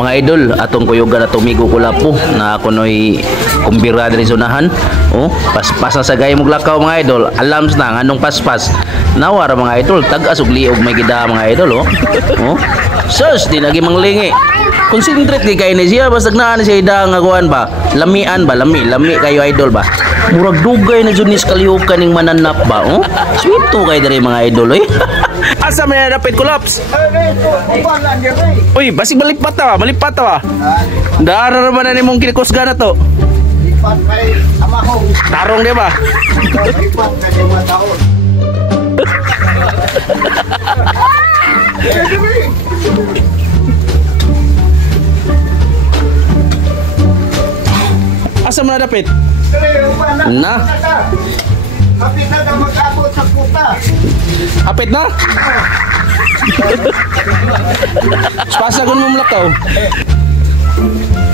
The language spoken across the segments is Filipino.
Mga idol, atong kuyugan at tumigo ko lapo na ako no'y kumbira diri sunahan. Oh, paspas na sa gaya mong lakaw mga idol. Alams na anong paspas. Nawara mga idol, tagas ug liog may gida mga idol oh. Oh. Sus, di lagi manglingi. Concentrate di kay ni siya basta naan siya ida nga kuan ba. Lamian ba, lami kayo idol ba. Murag dugay na jud ni kalihukan ning mananap ba oh. Sweet to kay diri mga idol eh. Asa may dapat kulaps? Uy, basig malipat ta ba? Dara naman na nimong kinikosga na to. Lipat kay amahong. Tarong di ba? Lipat kay 5 taon. Asa man na dapit? Na. Kapit na daw mag-abot sa kuta. Apit na? Spasa ko mo mulakaw.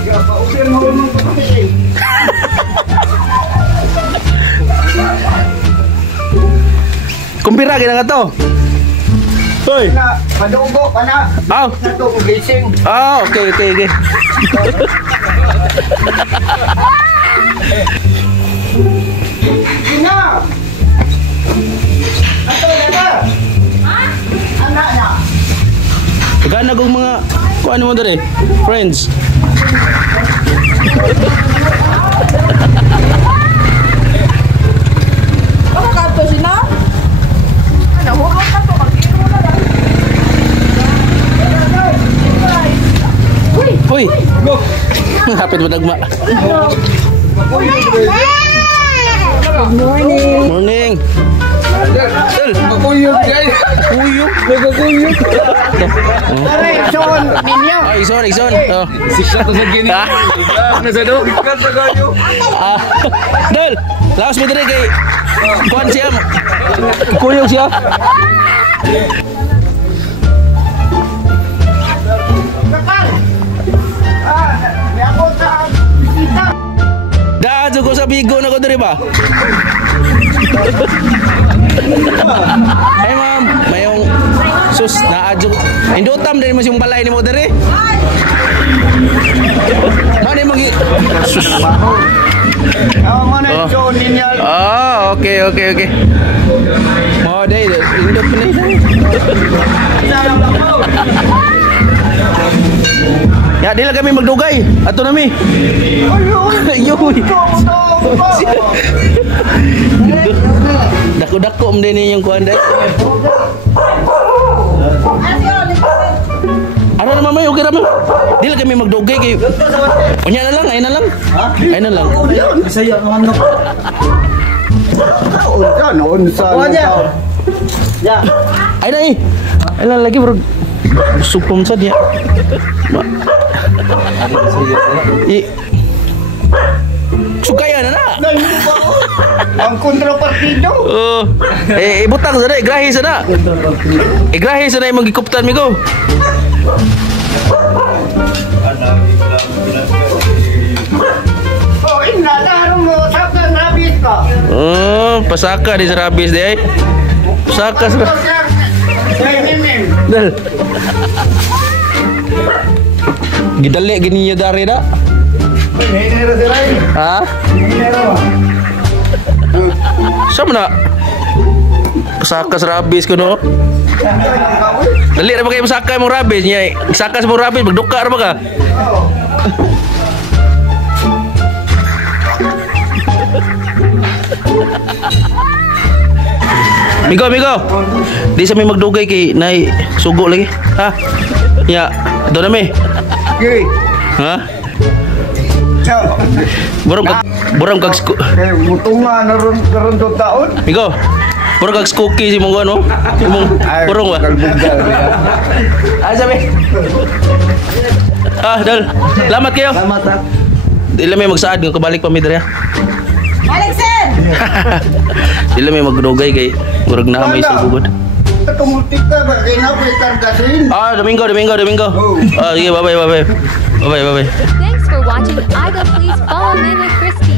Kaya pausin mo nung pagkakiling. Kumpira gina nga to. Hoy. Na, padugo pa na. Aw. Na to, racing. Ah, okay. Ina! Ato na ba? Ha? Anak na. Gana kong mga kuan mo dere, friends. Ano ka to sila? Ano, huwag ka to. Mag-ino mo na lang. Hoy. Go. Hapit mo dagma. Good morning. Morning. Kuyog yan. Kuyog. Nagkakuyog. Pare, son, ninyo. Ay, ison. Oh. Siya to sa gini. Ano sa do? Ikan sa gayo. Ah. Dol, laos mo dere kay kuan siya. Kuyog siya. Kapal. May ako sa bisita. Daadyo ko sa bigo na ko dere ba? Hey ma'am, mayong sus naadyo. Indutam din mo siyang balay ni mo dere. Mane magi sus. Mana son ninyo. Ah, okay. Mo day indot ni. Ya, dila kami magdugay. Ato nami. Ayoy. Dako-dako mde ni yung kuan day. Ano naman may okay naman. Dila kami magdugay kay. Unya na lang, ay na lang. Saya naman no. Unsa. Ya. Ay na eh. Ay lang lagi bro. Supom sa dia. Sukaya na. Ang kontrapartido. Oh. Ibutang sa na, igrahe sa na. Igrahe sa na imong gikuptan mi ko. Oh, ina darong mo sakang rabis ka. Oh, pasaka di sa rabis di ay. Pasaka sa. Dal. Gidali gini ya dari da. Ha? Sama na. Pasaka sa rabis ko no. Dali ra ba kay pasaka mo rabis nya. Pasaka sa mo rabis magduka ra ba ka? Migo. Di sa may magdugay kay nay sugo lagi. Ha? Ya, do na mi. Okay. Ha? Ciao. Burang kag Mutunga na ron taon. Migo. Burang kag cookie si mong ano? Imong burong ba? Sabi. Dal. Salamat kayo. Salamat ha. Dili may magsaad ng kabalik pa mi diri. Alexen! Dili may magdugay kay murag na may sugod. Tumultik ka ba kay na pay kargasin? Domingo. Sige, bye-bye. Thanks for watching Ida. Please follow me with Christy.